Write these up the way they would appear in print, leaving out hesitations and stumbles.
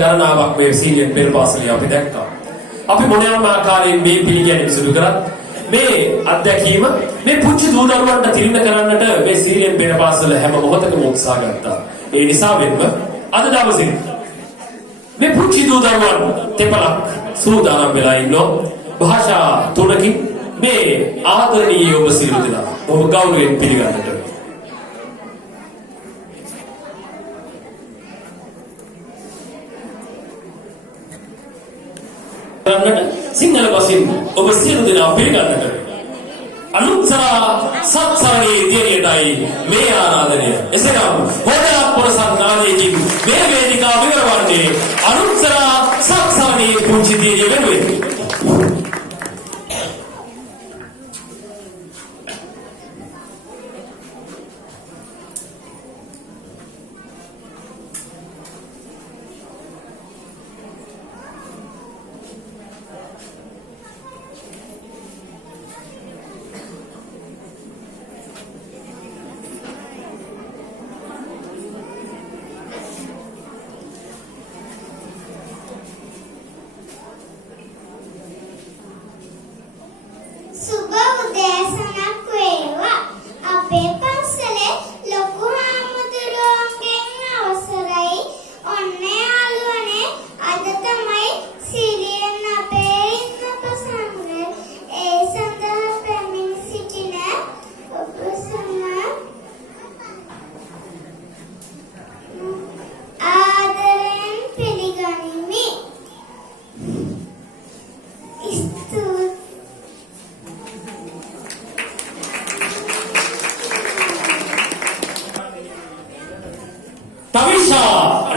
ගණනාවක් මේ සීනියර් පෙර පාසලේ අපි දැක්කා. අපි මොනෑම ආකාරයෙන් මේ පිළිගැනීම සිදු කරත් මේ අත්දැකීම මේ පුංචි දූ දරුවන්ට තිරින්න කරන්නට මේ සීනියර් පෙර පාසල හැම මොහොතකම උත්සාහ ගත්තා. ඒ නිසා වෙන්න අද දවසේ මේ පුංචි දූ දරුවන් තෙපලක් සූදානම් වෙලා ඉන්නෝ භාෂා තුනකින් මේ ආදරණීය ඔබ සියලු දෙනා ඔබ ගෞරවයෙන් පිළිගන්නට. සිංහල වශයෙන් ඔබ සියලු දෙනා පිළිගන්නට. අනුත්සාහ සත්සරණී දිරියටයි මේ ආරාධනය. එසේනම් හොඳක් පොරසත් නාදයකින් මේ වේදිකාව විවරවන්නේ අනුත්සාහ සත්සරණී පුංචි දිරිය වෙනුවෙන්.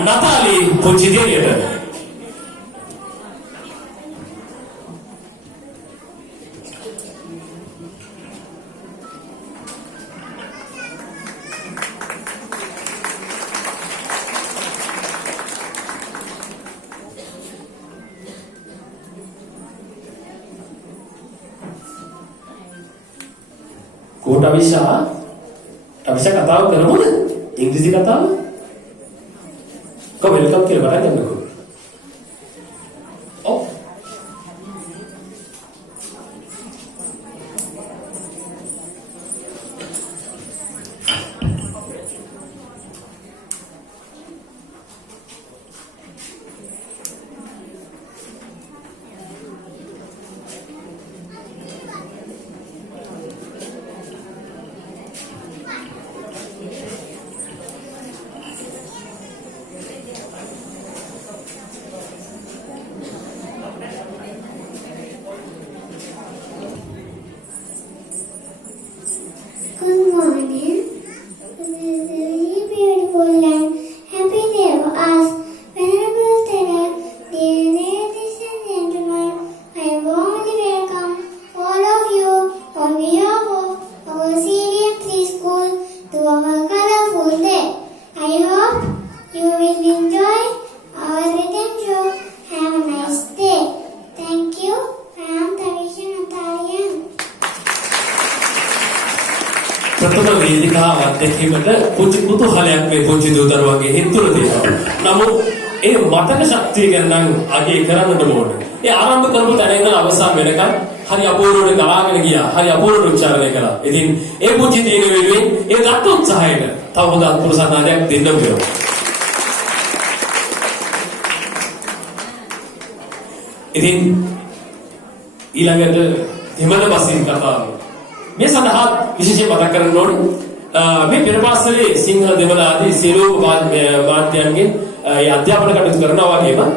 Natali පුංචි දිරියට කොට අවිෂා කතාව කරමුද? ඉංග්‍රීසි කතාව? වෙල්කම් කියලා බලා ගන්නකෝ. ඔව්. ප්‍රථම වේදිකාව අධ්‍යක්ෂකවට පුංචි කුතුහලයක් මේ පුංචි දූ දරුවන්ගේ හිත තුළ තියෙනවා. නමුත් ඒ මතක ශක්තිය ගැන නම් අගය කරන්නට ඕනේ. ඒ ආරම්භ කරපු තැන ඉඳන් අවසන් වෙනකන් හරි අපූර්වවට ගලාගෙන ගියා. හරි අපූර්වට උච්චාරණය කළා. ඉතින් ඒ පුංචි දින වෙනුවෙන් ඒ ගත්ත උත්සාහයට තව හොඳ අත්පුරු සන්නාදයක් දෙන්න ඕනේ. ඉතින් ඊළඟට හිමල බසින් කතාව මේ සඳහා විශේෂයෙන් මතක් කරන්න ඕනේ මේ පෙර පාසලේ සිංහල දෙමළ ආදී සියලු මාධ්‍යයන්ගෙන් ඒ අධ්‍යාපන කටයුතු කරනවා වගේම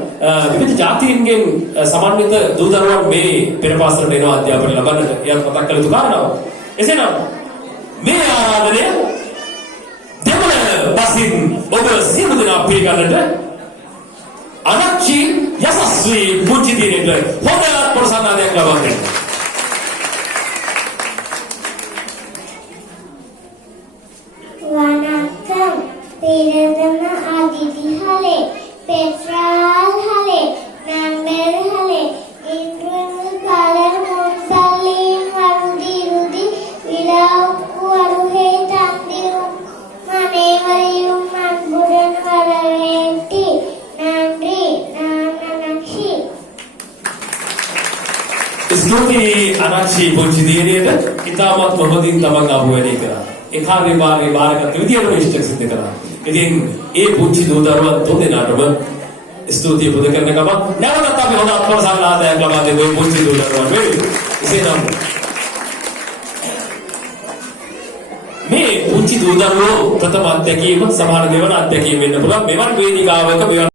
විවිධ ජාතීන්ගෙන් සමන්විත දූ දරුවන් මේ පෙර පාසලට එනවා අධ්‍යාපනය ලබන්නට. එයා මතක් කළ යුතු කාරණාව. එසේනම් මේ ආරාධනය දෙමළ බසින් ඔබ සියලු දෙනා පිළිගන්නට අනක්ෂි යසස්වී පුංචි දිනේට හොඳ ප්‍රසන්නතාවයක් ලබා දෙන්න. வணக்கம் பிறந்தன அதிதிகளே பெற்றார்களே நண்பர்களே இன்று பலர் முன்பள்ளியின் வருதிருதி விழாவுக்கு வருகை தந்திரும் அனைவரையும் அன்புடன் வரவேற்றி நன்றி ස්තුතියි අනාක්ෂි පුංචි දියණියට ඉතාමත් මොහොතින් තමන් ආපු වැඩේ කරා. ඒ කාර්යභාරයේ බාරගත් විදියට ඉෂ්ට සිද්ධ කරා. ඉතින් ඒ පුංචි දූ දරුවන් තුන්දෙනාටම ස්තුතිය පුද කරන ගමන් නැවතත් අපි හොඳ අත්පොරසංලාදයක් ලබා දෙමු මේ පුංචි දූ දරුවන් වෙනුවෙන්. එසේනම් මේ පුංචි දූ දරුවෝ ප්‍රථම අත්දැකීම සමහර දෙවන අත්දැකීම වෙන්න පුළුවන්. මෙවන් වේදිකාවක මෙවන්